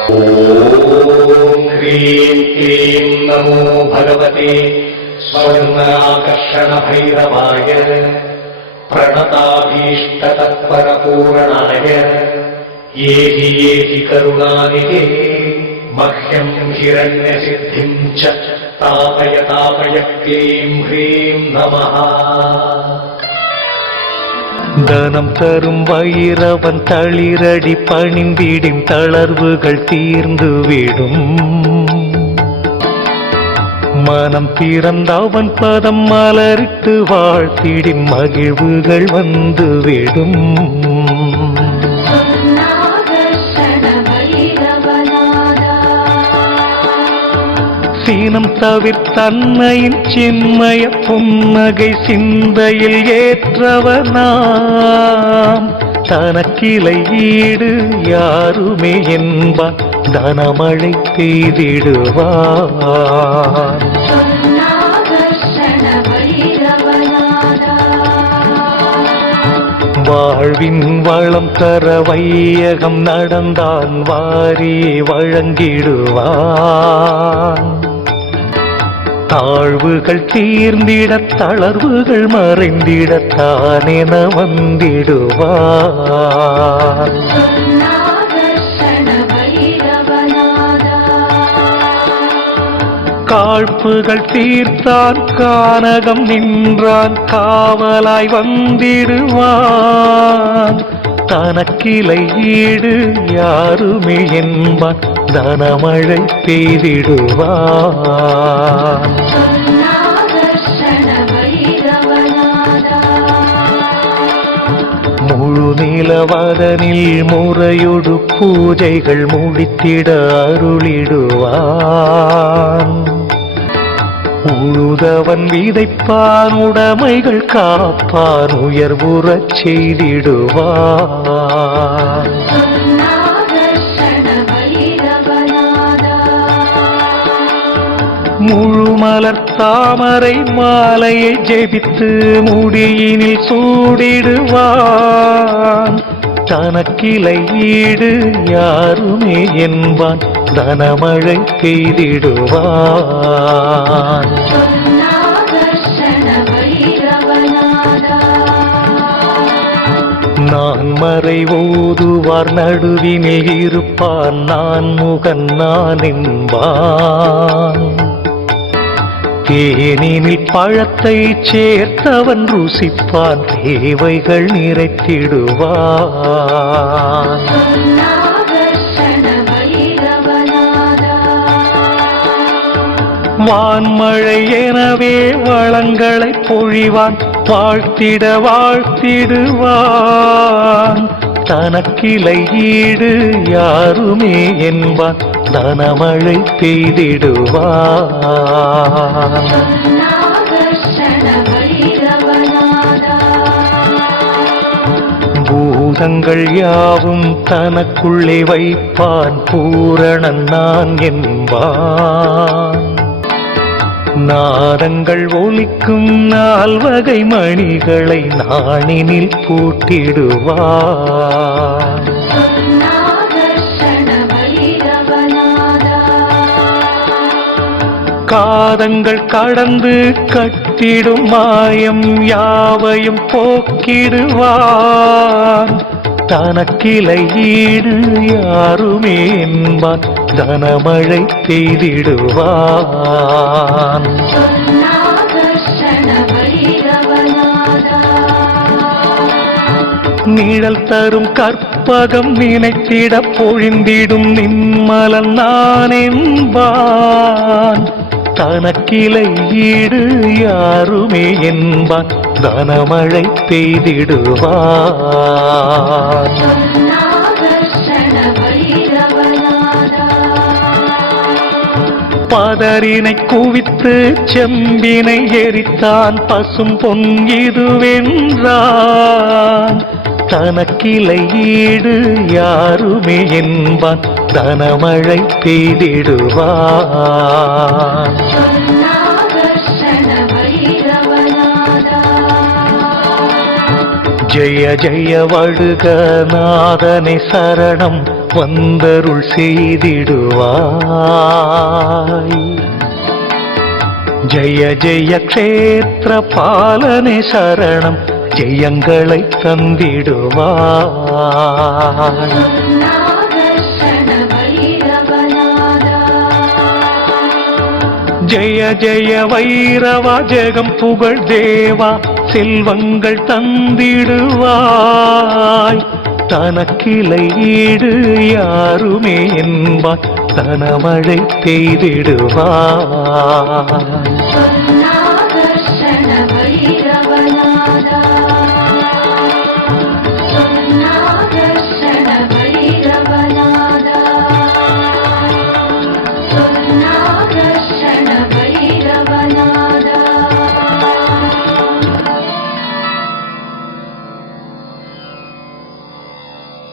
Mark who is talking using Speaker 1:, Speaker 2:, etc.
Speaker 1: ॐ ह्रीं क्लीं नमो भगवते स्वर्णाकर्षणभैरवाय प्रणताभीष्टतत्परपूरणाय एहि एहि करुणानिधे मह्यं हिरण्यसिद्धिं च तापय तापय क्लीं ह्रीं नमः
Speaker 2: தனம் தரும் வைரவன் தளிரடி பணிந்திடும் தளர்வுகள் தீர்ந்துவிடும் மனம் திறந்த அவன் பதம் மலரிட்டு வாழ்த்திடும் மகிழ்வுகள் வந்துவிடும் சீனம் தவிர்த்தன்மையின் சின்மய புன்னகை சிந்தையில் ஏற்றவனாம். தனக்கிளை ஈடு யாருமே என்பான் தனமழை பெய்திடுவான் வாழ்வின் வளம் தர வையகம் நடந்தான் வாரி வழங்கிடுவான் தாழ்வுகள் தீர்ந்திட தளர்வுகள் மறைந்திட தானென வந்திடுவான் காழ்ப்புகள் தீர்த்தான் கானகம் நின்றான் காவலாய் வந்திடுவான். தனக்கிளை ஈடு யாருமே என்பான். தனமழை பெய்திடுவான். முழு நிலவதனில் முறையொடு பூஜைகள் முடித்திட அருளிடுவான். உதவன் விதைப்பான் உடைமைகள் காப்பான் உயர்வுறச் செய்திடுவான். முழு மலர் தாமரை மாலையை ஜெபித்து முடியினில் சூடிடுவான். தனக்கிளை ஈடு யாருமே என்பான் தனமழை பெய்திடுவான். நான் மறை ஓதுவார் நடுவினில் இருப்பான் நான் முகன் நான் என்பான். தேனினில் பழத்தை சேர்த்தவன் ருசிப்பான் தேவைகள் நிறைத்திடுவான். வான்மழை எனவே வளங்களை பொழிவான் வாழ்த்திட வாழ்த்திடுவான். தனக்கிளை ஈடு யாருமே என்பான் தனமழை பெய்திடுவா. பூதங்கள் யாவும் தனக்குள்ளே வைப்பான் பூரணன் நான் என்பான் நாதங்கள் ஒலிக்கும் நால்வகை மணிகளை நாணினில் பூட்டிடுவான் காதங்கள் கடந்து கட்டிடும் மாயம் யாவையும் போக்கிடுவான் தனக்கிளை ஈடு யாருமே என்பான். தனமழை பெய்திடுவான். நிழல் தரும் கற்பகம் நினைத்திட பொழிந்திடும் நிம்மலன் நான் என்பான் தனக்கிளை ஈடு யாருமே என்பான் தனமழை பெய்திடுவான் பதறினை குவித்து செம்பினை எரித்தான் பசும் பொங்கிதுவென்றான் தனக்கிளை ஈடு யாருமே என்பான். தனமழை பெய்திடுவான் ஜெய ஜெய வழுக நாதனை சரணம் வந்தருள் செய்திடுவாய். ஜெய ஜெய க்ஷேத்திர பாலனை சரணம் ஜெயங்களை தந்திடுவாய். ஜெய ஜெய வைரவா ஜெகம் புகழ் தேவா செல்வங்கள் தந்திடுவாய். தனக்கிளை ஈடு யாருமே என்பாய் தனமழை பெய்திடுவாய் Thank.